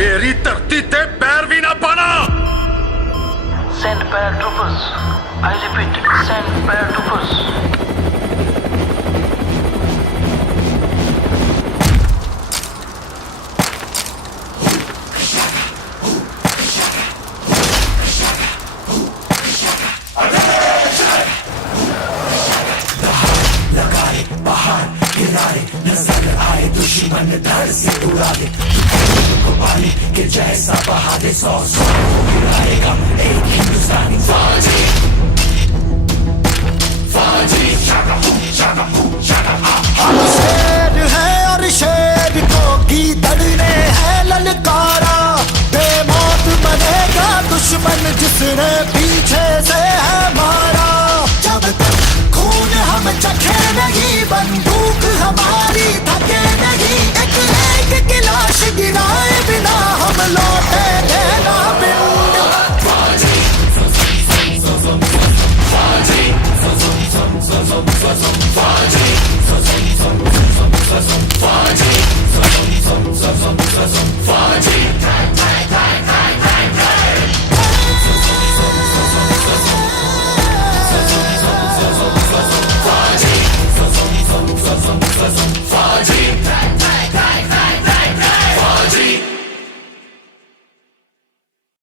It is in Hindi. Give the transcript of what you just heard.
मेरी धरती ते पैर भी ना पाना। Send paratroopers. I repeat, send paratroopers. लगाए पहाड़ किनारे, नजर आए दुश्मन धड़ से उड़ा दे, पानी के जैसा बहा दे, 100 गिराएगा एक हिंदुस्तानी फौजी। फौजी